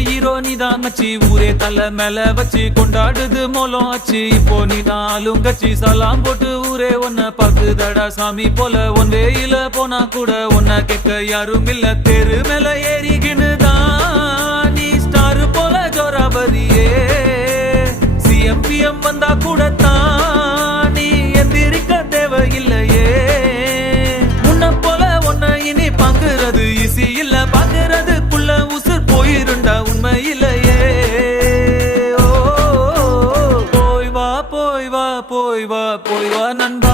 hero நீதான் மச்சி ஊரே தலை மேல வச்சு கொண்டாடுது மோலம் ஆச்சு இப்போ நீ நாளும் கட்சி சலாம் போட்டு ஊரே ஒன்ன பாக்குதடா சாமி போல ஒன் வேயில போனா கூட ஒன்ன கேட்க யாரும் இல்ல தெரு மேல ஏறிக்கினுதான் நீ ஸ்டார் போல ஜோராபதியே சிஎம்பிஎம் வந்தா கூட தான் நீ எந்திரிக்க தேவையில்லையே முன்ன போல ஒன்ன இனி பாக்குறது ஈஸி இல்ல பாக்குறதுக்குள்ள உசுர் போயிருண்டா உண்மையிலேயே போய் வா போய் வா போய் வா போய் வா நண்பா